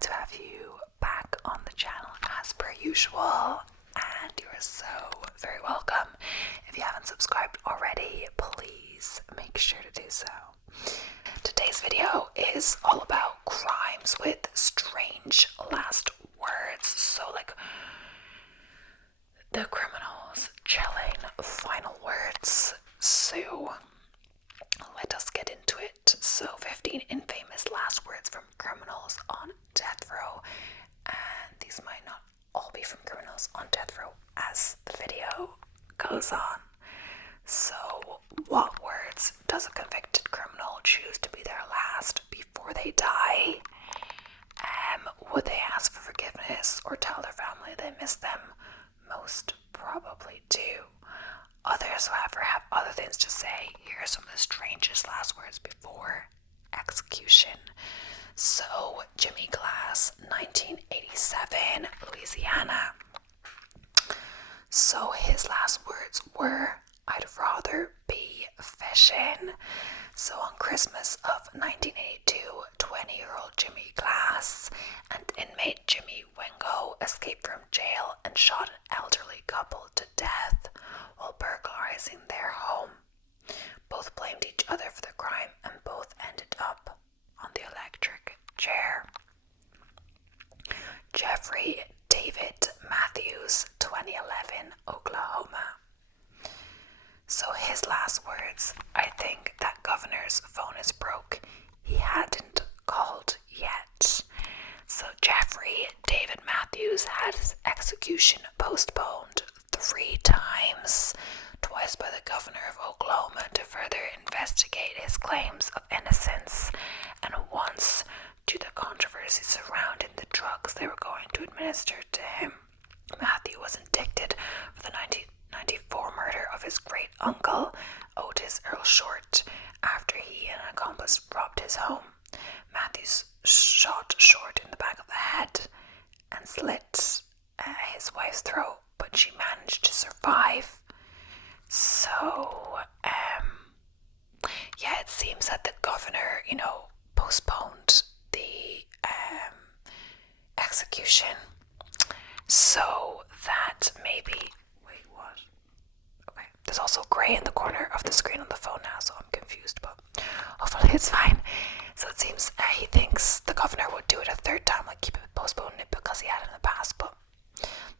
glad to have you back on the channel as per usual, and you are so very welcome. If you haven't subscribed already, please make sure to do so. Today's video is all about crimes with strange last words, so like the criminal's chilling final words. So let us get into it. So 15 infamous last words from criminals on death row, and these might not all be from criminals on death row as the video goes on. So what words does a convicted criminal choose to be their last before they die? Would they ask for forgiveness or tell their family they miss them? Most probably do. Others, however, have other things to say. Here are some of the strangest last words before execution. So, Jimmy Glass, 1987, Louisiana. So his last words were, "I'd rather be fishing." So on Christmas of 1982, 20-year-old Jimmy Glass and inmate Jimmy Wingo escaped from jail and shot an elderly couple to death while burglarizing their home. Both blamed each other for the crime and both ended up on the electric chair. Jeffrey David Matthews, 2011, Oklahoma. So his last words, "I think that governor's phone is broke. He hadn't called yet." So Jeffrey David Matthews had his execution postponed 3 times, twice by the governor of Oklahoma to further investigate his claims of innocence, and once due to the controversy surrounding the drugs they were going to administer to him. Matthew was indicted for the 1994 murder of his great uncle, Otis Earl Short, after he and an accomplice robbed his home. Matthews shot Short in the back of the head and slit his wife's throat, but she managed to survive. So, it seems that the governor, postponed the execution. So that maybe, wait, what? Okay, there's also gray in the corner of the screen on the phone now, so I'm confused, but hopefully it's fine. So it seems he thinks the governor would do it a 3rd time, like keep it postponing it because he had in the past, but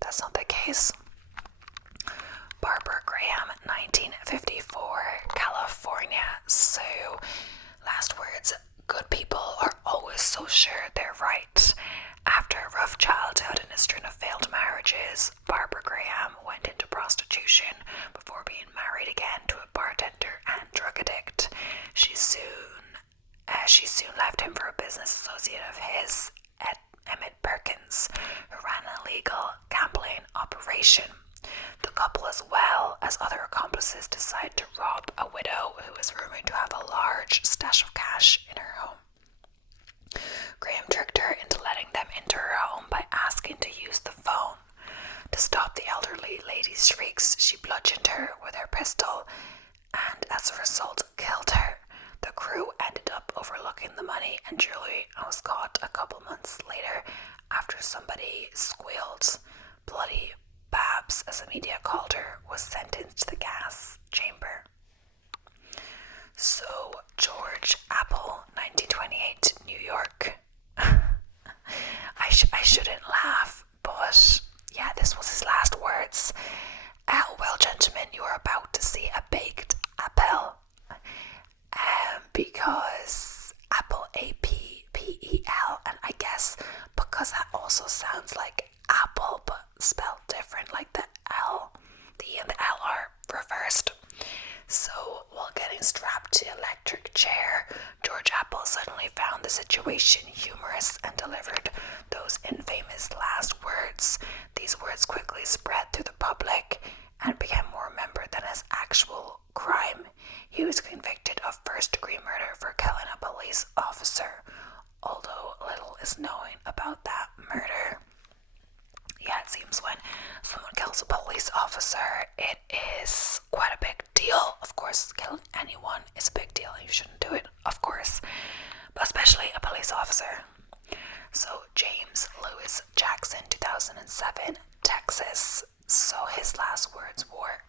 that's not the case. Barbara Graham, 1954, California. So, last words, "Good people are always so sure they're right." After a rough childhood and a string of failed marriages, Barbara Graham went into prostitution before being married again to a bartender and drug addict. She soon left him for a business associate of his, Emmett Perkins, who ran an illegal gambling operation. The couple, as well as other accomplices, decide to rob a widow who is rumored to have a large stash of cash in her home. Graham tricked her into letting them into her home by asking to use the phone. To stop the elderly lady's shrieks, she bludgeoned her with her pistol and, as a result, killed her. The crew ended up overlooking the money and jewelry and was caught a couple months later after somebody squealed. Bloody Babs, as the media called her, was sentenced to the gas chamber. So George Apple, 1928, New York. I shouldn't laugh, but yeah, this was his last words. "Well, gentlemen, you are about to see a baked apple." Because apple, APPEL, and I guess because that also sounds like apple but spelled different, like the L, the E and the L are reversed. So while getting strapped to the electric chair, George Apple suddenly found the situation humorous and delivered those infamous last words. These words quickly spread through the public and became more remembered than his actual crime. He was convicted of first-degree murder for killing a police officer, although little is known about that murder. Yeah, it seems when someone kills a police officer, it is quite a big deal. Of course, killing anyone is a big deal. You shouldn't do it, of course, but especially a police officer. So James Lewis Jackson, 2007, Texas. So his last words were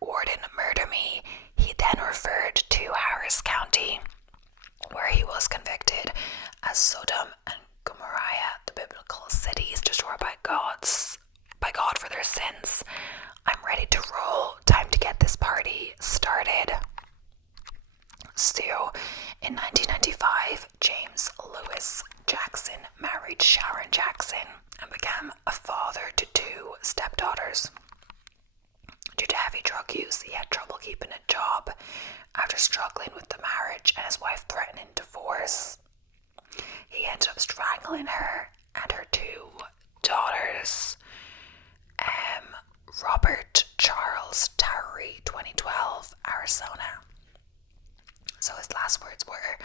Warden murder me. He then referred to Harris County, where he was convicted, as Sodom and Gomorrah, the biblical cities destroyed by God for their sins. I'm ready to roll. Time to get this party started. So, in 1995, James Lewis Jackson married Sharon Jackson and became a father to 2 stepdaughters. Due to heavy drug use, he had trouble keeping a job after struggling with the marriage and his wife threatening divorce. He ended up strangling her and her 2 daughters. Robert Charles Towery, 2012, Arizona. So his last words were,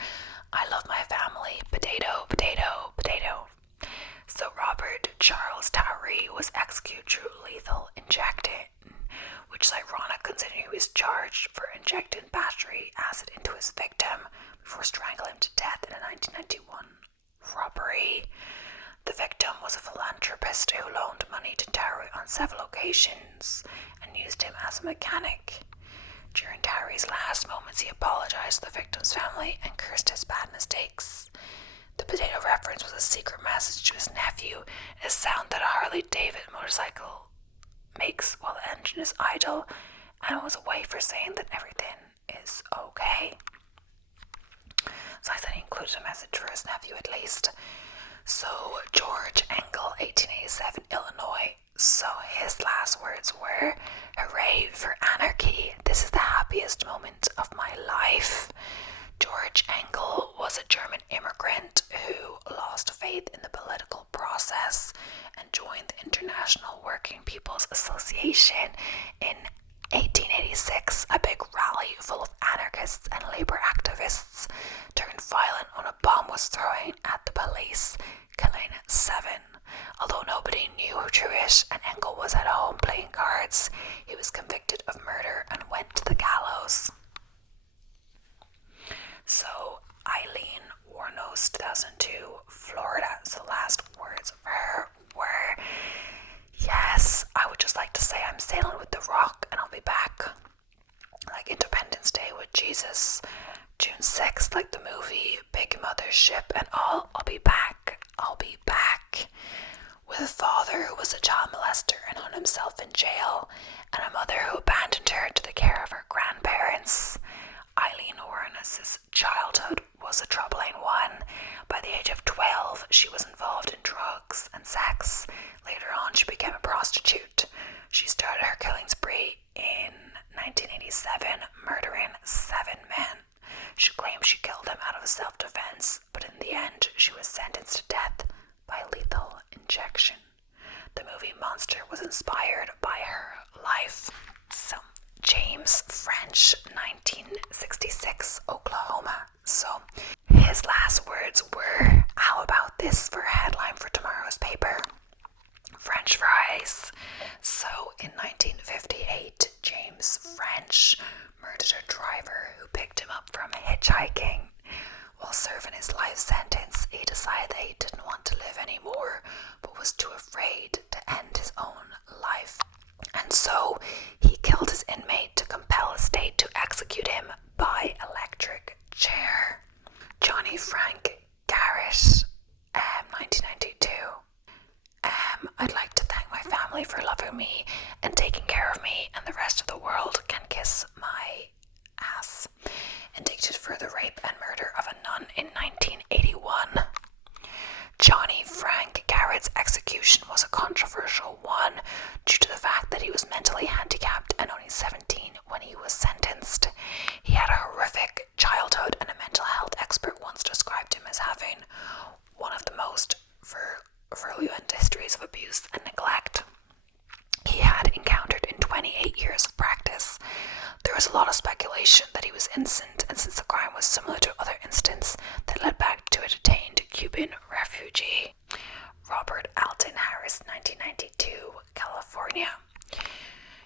I love my family, potato, potato, potato. So Robert Charles Towery was executed through lethal injection, which is ironic considering he was charged for injecting battery acid into his victim before strangling him to death in a 1991 robbery. The victim was a philanthropist who loaned money to Towery on several occasions and used him as a mechanic. During Towery's last moments, he apologized to the victim's family and cursed his bad mistakes. The potato reference was a secret message to his nephew, a sound that a Harley Davidson motorcycle makes while the engine is idle, and it was a way for saying that everything is okay. So I thought he included a message for his nephew at least. So George Engel, 1887, Illinois. So his last words were, hooray for anarchy. This is the happiest moment of my life. George Engel was a German immigrant who lost faith in the political process and joined the International Working People's Association in 1886. A big rally full of anarchists and labor activists turned violent when a bomb was thrown at the police, killing 7. Although nobody knew who threw it and Engel was at home playing cards, he was convicted of murder and went to the gallows. So Eileen Wuornos, 2002, Florida. So the last words of her were, yes, I would just like to say I'm sailing with the rock and I'll be back. Like Independence Day with Jesus, June 6th, like the movie, Big Mothership and all, I'll be back. I'll be back. With a father who was a child molester and hung himself in jail, and a mother who abandoned her to the care of her grandparents. Eileen Wuornos' childhood was a troubling one. By the age of 12, she was involved in drugs and sex. Later on, she became a prostitute. She started her killing spree in 1987, murdering 7 men. She claimed she killed them out of self-defense, but in the end, she was sentenced to death by lethal injection. The movie Monster was inspired by her life. So, James French, 1966, Oklahoma. So, his last words were, how about this for a headline for tomorrow's paper? French fries. So, in 1958, James French murdered a driver who picked him up from hitchhiking. While serving his life sentence, he decided that he didn't want to live anymore, but was too afraid to end his own life. And so he killed his inmate to compel a state to execute him by electric chair. Johnny Frank Garrett, 1992. I'd like to thank my family for loving me and taking care of me, and the rest of the world can kiss my ass. Indicted for the rape and murder of a nun in 1981. Johnny Frank Garrett's execution was a controversial one due to the fact that he was mentally handicapped and only 17 when he was sentenced. He had a horrific childhood, and a mental health expert once described him as having one of the most virulent histories of abuse and neglect he had encountered in 28 years of practice. There was a lot of speculation that he was innocent, and since the crime was similar to other incidents that led back to a detained Cuban refugee. Robert Alton Harris, 1992, California.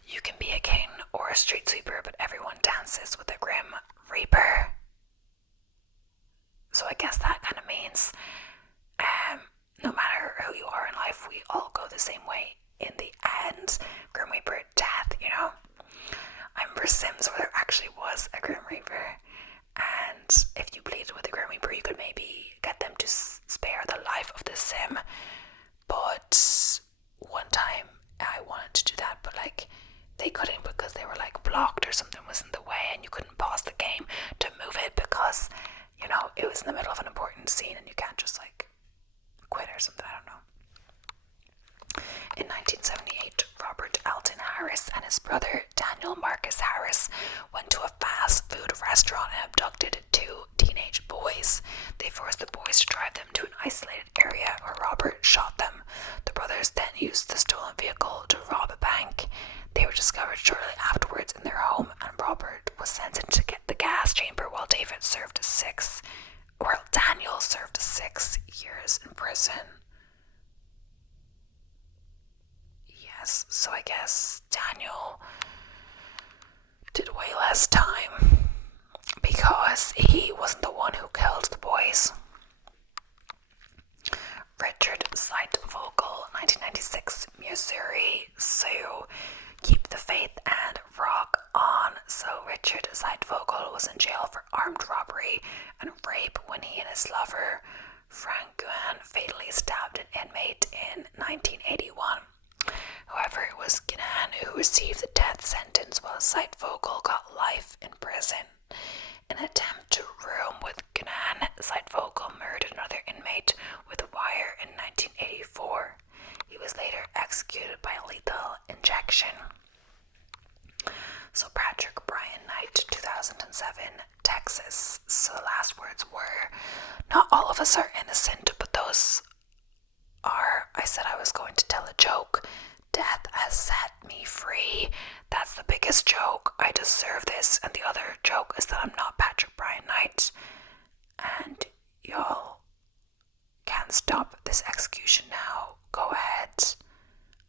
You can be a king or a street sweeper, but everyone dances with a grim reaper. So I guess that kind of means actually was a Grim Reaper, and if you pleaded with the Grim Reaper, you could maybe get them to spare the life of the sim. But one time I wanted to do that, but like they couldn't because they were like blocked or something was in the way, and you couldn't pause the game to move it because, you know, it was in the middle of an important scene and you can't just like quit or something. I don't know. In 1978, Robert Alton Harris and his brother Daniel Marcus Harris went to a fast food restaurant and abducted 2 teenage boys. They forced the boys to drive them to an isolated area where Robert shot them. The brothers then used the stolen vehicle to rob a bank. They were discovered shortly afterwards in their home, and Robert was sentenced to get the gas chamber while Daniel served 6 years in prison. Yes, so I guess Daniel did way less time because he wasn't the one who killed the boys. Richard Zeitvogel, 1996, Missouri. So keep the faith and rock on. So Richard Zeitvogel was in jail for armed robbery and rape when he and his lover Frank Guan fatally stabbed an inmate in 1981. However, it was Guinan who received the death sentence while Zeitvogel got life in prison. In an attempt to room with Guinan, Zeitvogel murdered another inmate with a wire in 1984. He was later executed by lethal injection. So Patrick Brian Knight, 2007, Texas. So the last words were, "Not all of us are innocent, but those are, I said I was going to tell a joke. Death has set me free. That's the biggest joke. I deserve this. And the other joke is that I'm not Patrick Brian Knight. And y'all can't stop this execution now. Go ahead.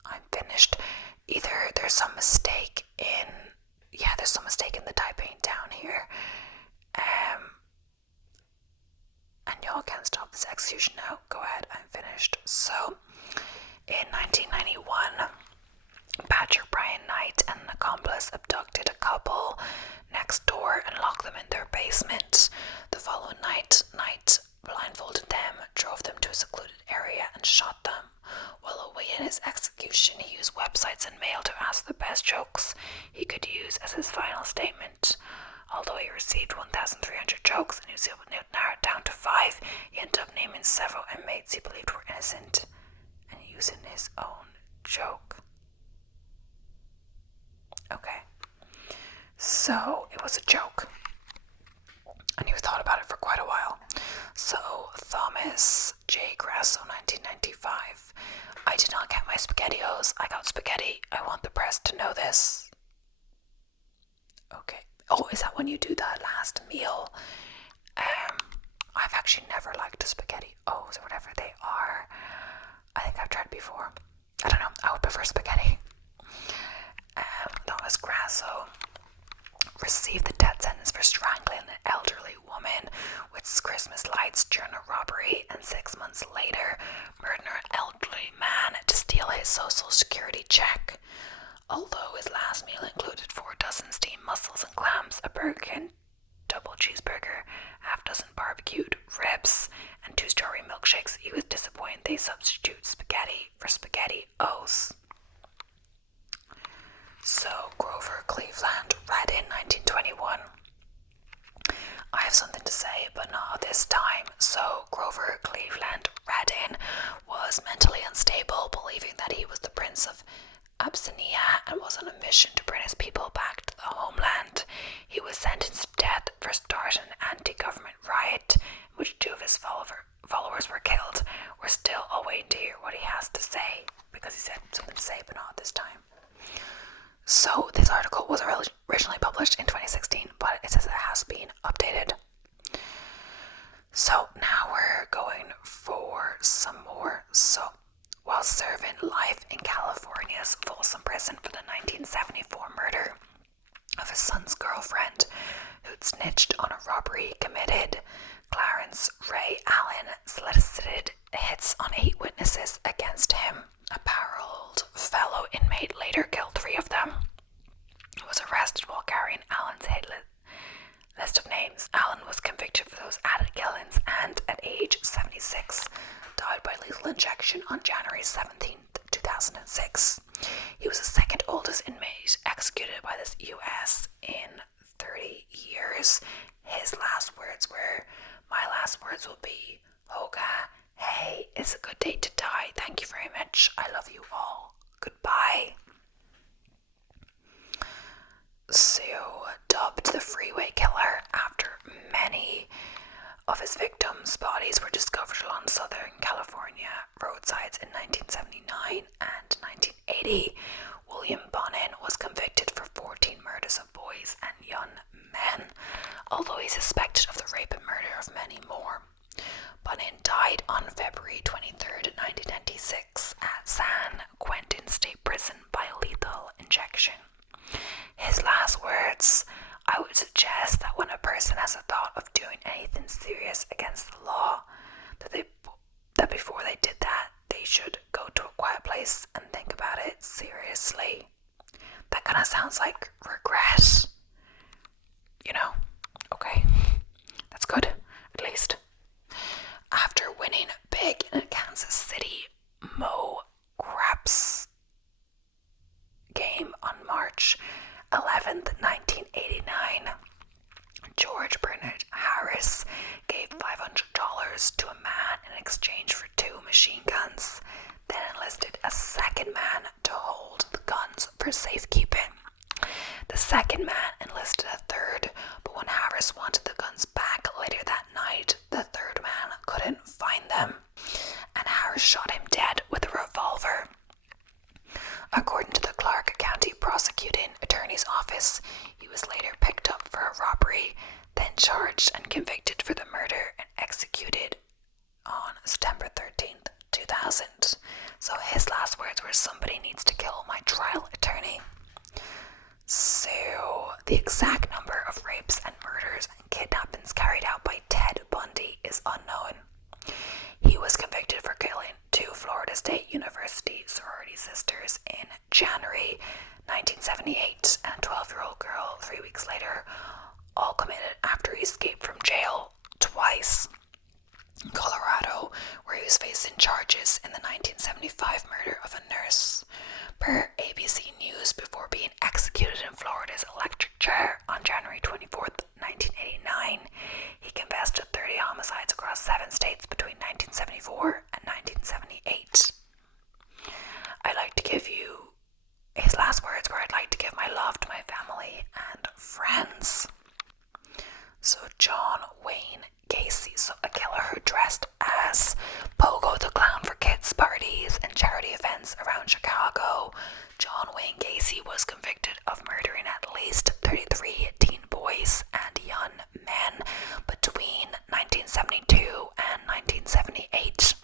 I'm finished." Either there's some mistake in the typing down here. And y'all can't stop this execution now. Go ahead, I'm finished. So, in 1991, Patrick Brian Knight and an accomplice abducted a couple next door and locked them in their basement. The following night, Knight blindfolded them, drove them to a secluded area, and shot them. While awaiting his execution, he used websites and mail to ask the best jokes he could use as his final statement. Although he received 1,300 jokes and he was able to narrow it down to 5, he ended up naming several inmates he believed were innocent and using his own joke. Okay, so it was a joke, and he thought about it for quite a while. So Thomas J. Grasso, 1995. "I did not get my SpaghettiOs. I got spaghetti. I want the press to know this." Okay. Oh, is that when you do the last meal? I've actually never liked the SpaghettiOs or whatever they are. I think I've tried before. I don't know. I would prefer spaghetti. Thomas Grasso received the death sentence for strangling an elderly woman with Christmas lights during a robbery, and 6 months later murdering an elderly man to steal his social security check. Although his last meal included 4 dozen steamed mussels and clams, a Burger King double cheeseburger, half dozen barbecued ribs, and 2 strawberry milkshakes, he was disappointed they substitute spaghetti for SpaghettiOs. So Grover Cleveland, Reddin, 1921. "I have something to say, but not this time." So Grover Cleveland Reddin was mentally unstable, believing that he was the Prince of Abyssinia and was on a mission to bring his people back to the homeland. He was sentenced to death for starting an anti-government riot in which 2 of his followers were killed. We're still all waiting to hear what he has to say, because he said something to say, but not this time. So this article was originally published in 2016, but it says it has been updated. So now we're going for some more. So while serving life in California's Folsom Prison for the 1974 murder of his son's girlfriend, who'd snitched on a robbery he committed, Clarence Ray Allen solicited hits on 8 witnesses against him. A paroled fellow inmate later killed 3 of them. was arrested while carrying Allen's hit list of names. Allen was convicted for those added killings and, at age 76, died by lethal injection on January 17th, 2006. He was the second oldest inmate executed by the US in 30 years. His last words were, "My last words will be, Hoga, hey, it's a good day to die. Thank you very much. I love you all. Goodbye." So, dubbed the Freeway Killer after many of his victims' bodies were discovered along Southern California roadsides in 1979 and 1980, William Bonin was convicted for 14 murders of boys and young men, although he's suspected of the rape and murder of many more. Bonin died on February 23rd, 1996 at San Quentin State Prison by lethal injection. His last words: "I would suggest that when a person has a thought of doing anything serious against the law, that before they did that, they should go to a quiet place and think about it seriously." That kind of sounds like regret. Okay. That's good, at least. After winning big in a Kansas City Mo Craps game on March 11th, 1989, George Bernard Harris gave $500 to a man in exchange for 2 machine guns, then enlisted a second man to hold the guns for safekeeping. The second man enlisted a third, but when Harris wanted the guns back later that night, the third man couldn't find them, and Harris shot him dead with a revolver. According to the Clark County Prosecuting Attorney's Office, he was later picked up for a robbery, then charged and convicted for the murder and executed on September 13th, 2000. So his last words were, "Somebody needs to kill my trial attorney." So the exact number of rapes and murders and kidnappings carried out by Ted Bundy is unknown. He was convicted for killing 2 Florida State University sorority sisters in January 1978 and a 12-year-old girl 3 weeks later, all committed after he escaped from jail twice. In Colorado, where he was facing charges in the 1975 murder of a nurse. Per ABC News, before being executed in Florida's electric chair on January 24th, 1989, he confessed to 30 homicides across 7 states between 1974 and 1978. I'd like to give you his last words were, "I'd like to give my love to my family and friends." So John Wayne Gacy, so a killer who dressed as Pogo the Clown for kids' parties and charity events around Chicago, John Wayne Gacy was convicted of murdering at least 33 teen boys and young men between 1972 and 1978.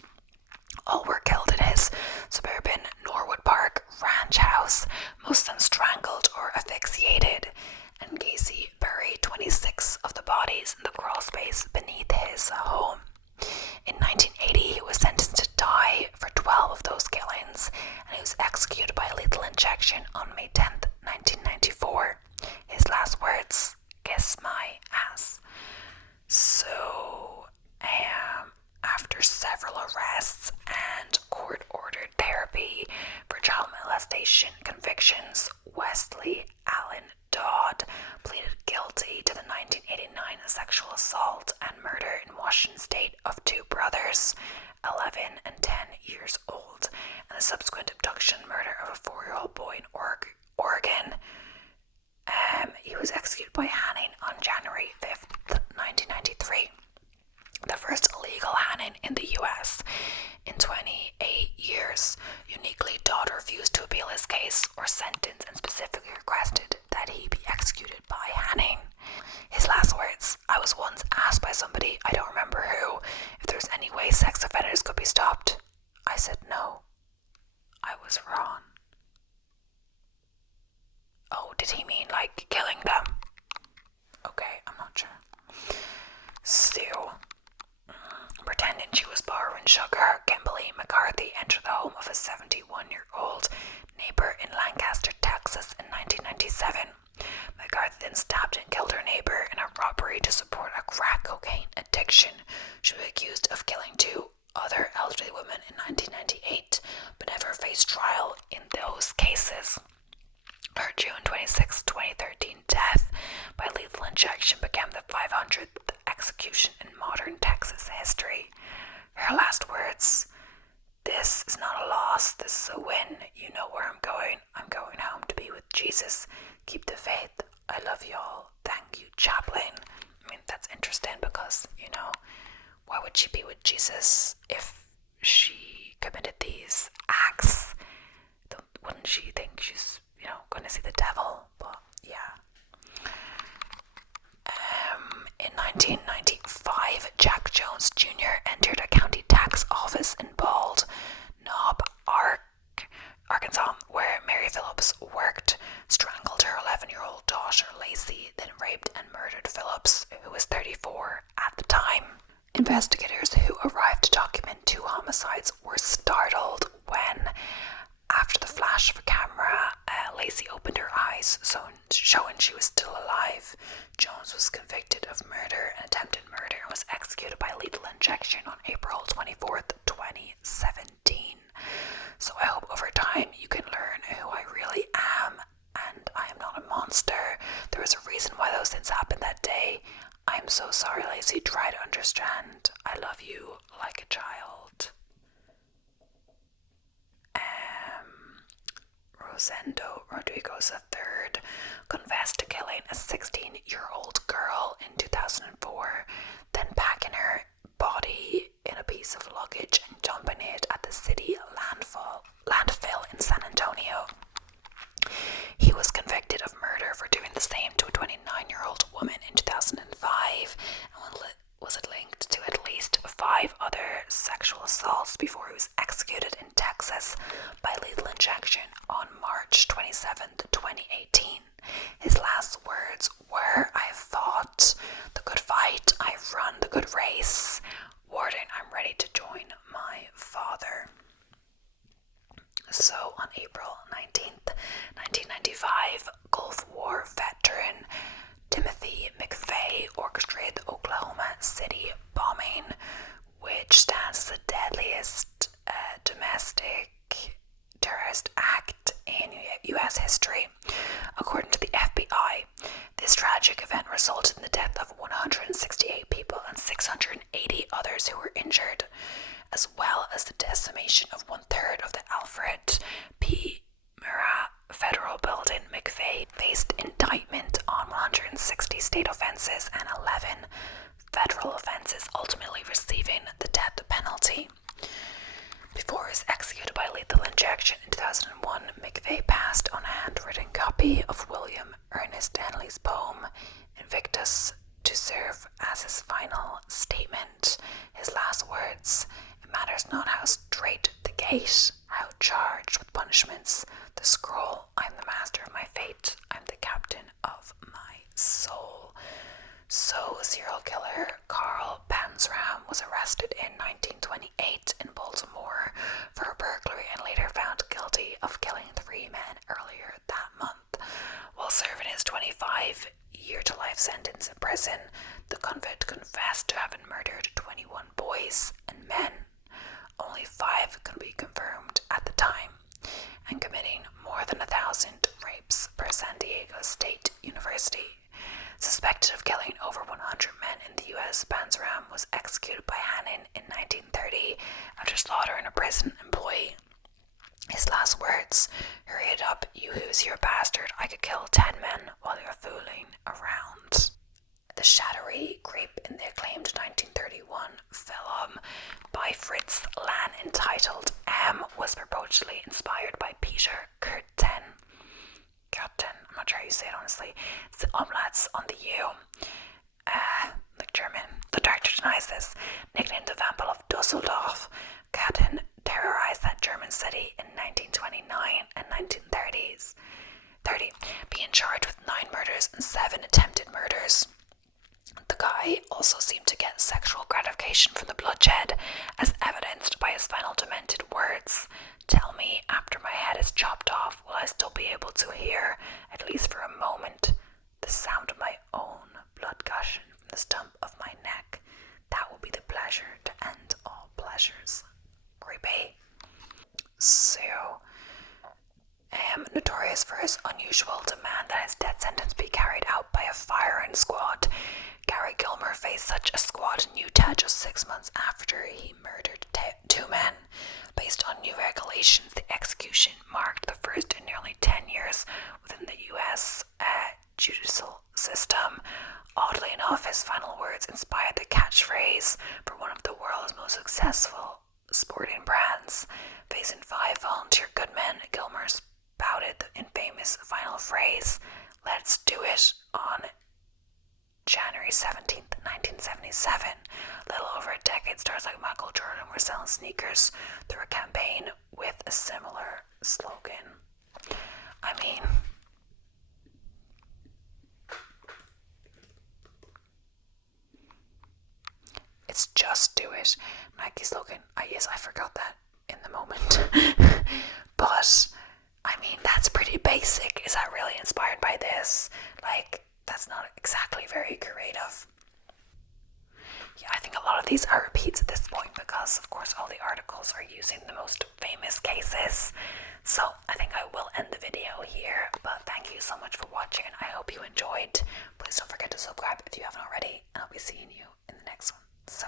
All were killed in his suburban Norwood Park ranch house, most of them strangled or asphyxiated, and Gacy buried 26 of the bodies in the crawl space beneath his home. In 1980, he was sentenced to die for 12 of those killings, and he was executed by lethal injection on May 10th, 1994. His last words: "Kiss my ass." So, after several arrests and court-ordered therapy for child molestation convictions, Wesley Allen Dodd pleaded guilty to the 1989 sexual assault and murder in Washington State of 2 brothers, 11 and 10 years old, and the subsequent abduction murder of a 4-year-old boy in Oregon. He was executed by hanging on January 5th, 1993. The first illegal hanging in the US in 28 years. Uniquely, Dodd refused to appeal his case or sentence and specifically requested that he be executed by hanging. His last words: "I was once asked by somebody, I don't remember who, if there's any way sex offenders could be stopped. I said no. I was wrong." Oh, did he mean like killing them? Okay, I'm not sure. Still, pretending she was borrowing sugar, Kimberly McCarthy entered the home of a 71-year-old neighbor in Lancaster, Texas in 1997. injection became the 500th execution in modern Texas history. Her last words: "This is not a loss, this is a win. You know where I'm going. I'm going home to be with Jesus. Keep the faith. I love you all. Thank you, Chaplain." I mean, that's interesting because, why would she be with Jesus if she committed these acts? Wouldn't she think she's, going to see the devil? But yeah. In 1995, Jack Jones Jr. entered a county tax office in Bald Knob, Arkansas, where Mary Phillips worked, strangled her 11-year-old daughter Lacey, then raped and murdered Phillips, who was 34 at the time. Investigators who arrived to document 2 homicides were startled when, after the flash of a camera, Lacey opened her eyes, showing she was still alive. Jones was convicted of murder and attempted murder and was executed by lethal injection on April 24th, 2017. So I hope over time you can learn who I really am, and I am not a monster. There was a reason why those things happened that day. I'm so sorry, Lacey. Try to understand. I love you like a child. Rosendo Rodriguez III confessed to killing a 16-year-old girl in 2004, then packing her body in a piece of luggage and dumping it at the city landfill in San Antonio. He was convicted of murder for doing the same to a 29-year-old woman in 2005 and was linked to at least 5 other sexual assaults before he was executed in Texas by lethal injection on March 27, 2018. His last words were, "I have fought the good fight, I've run the good race. Warden, I'm ready to join my father." So on April 19th, 1995, Gulf War veteran Timothy McVeigh orchestrated the Oklahoma City bombing, which stands as the deadliest domestic terrorist act in U.S. history. According to the FBI, this tragic event resulted in the death of 168 people and 680 others who were injured, as well as the decimation of 1/3 of the Alfred P. Murrah Federal Building. McVeigh faced indictment on 160 state offenses and 11 federal offenses, ultimately receiving the death penalty. Before he was executed by lethal injection in 2001, McVeigh passed on a handwritten copy of William Ernest Henley's poem Invictus to serve as his final statement. His last words: "It matters not how straight the gate, how charged with punishments the scroll. I'm the master of my fate. I'm the captain of my soul." So, serial killer Carl Panzram was arrested in 1928 in Baltimore for a burglary and later found guilty of killing 3 men earlier that month. While serving his 25-year-to-life sentence in prison, the convict confessed to having murdered 21 boys and men. Only 5 could be confirmed at the time, and committing more than 1,000 rapes per San Diego State University. Suspected of killing over 100 men in the U.S., Panzram was executed by hanging in 1930 after slaughtering a prison employee. His last words: "Hurry it up, you Hoosier bastard. I could kill 10 men while you're fooling around." The Shadowy Grape in the acclaimed 1931 film by Fritz Lang entitled M was purportedly inspired by Peter Kürten. I'm not sure how you say it honestly. It's the omelettes on the U. Like German. The director denies this. Nicknamed the Vampire of Dusseldorf, Kürten terrorized that German city in 1929 and 1930s. Being charged with 9 murders and 7 attempted murders. The guy also seemed to get sexual gratification from the bloodshed, as evidenced by his final demented words: "Tell me, after my head is chopped off, will I still be able to hear, at least for a moment, the sound of my own blood gushing from the stump of my neck? That will be the pleasure to end all pleasures." Creepy. So, notorious for his unusual demand that his death sentence be carried out by a firing squad, face such a squad in Utah just 6 months after he murdered two men. Based on new regulations, the execution marked the first in nearly 10 years within the US judicial system. Oddly enough, his final words inspired the catchphrase for one of the world's most successful sporting brands. Facing 5 volunteer good men, Gilmer spouted the infamous final phrase, "Let's do it," on January 17th, 1977. A little over a decade, stars like Michael Jordan were selling sneakers through a campaign with a similar slogan. I mean, it's "just do it." Nike slogan. Yes, I forgot that in the moment. But, I mean, that's pretty basic. Is that really inspired by this? Like, that's not exactly very creative. Yeah, I think a lot of these are repeats at this point because, of course, all the articles are using the most famous cases. So I think I will end the video here, but thank you so much for watching and I hope you enjoyed. Please don't forget to subscribe if you haven't already, and I'll be seeing you in the next one. So,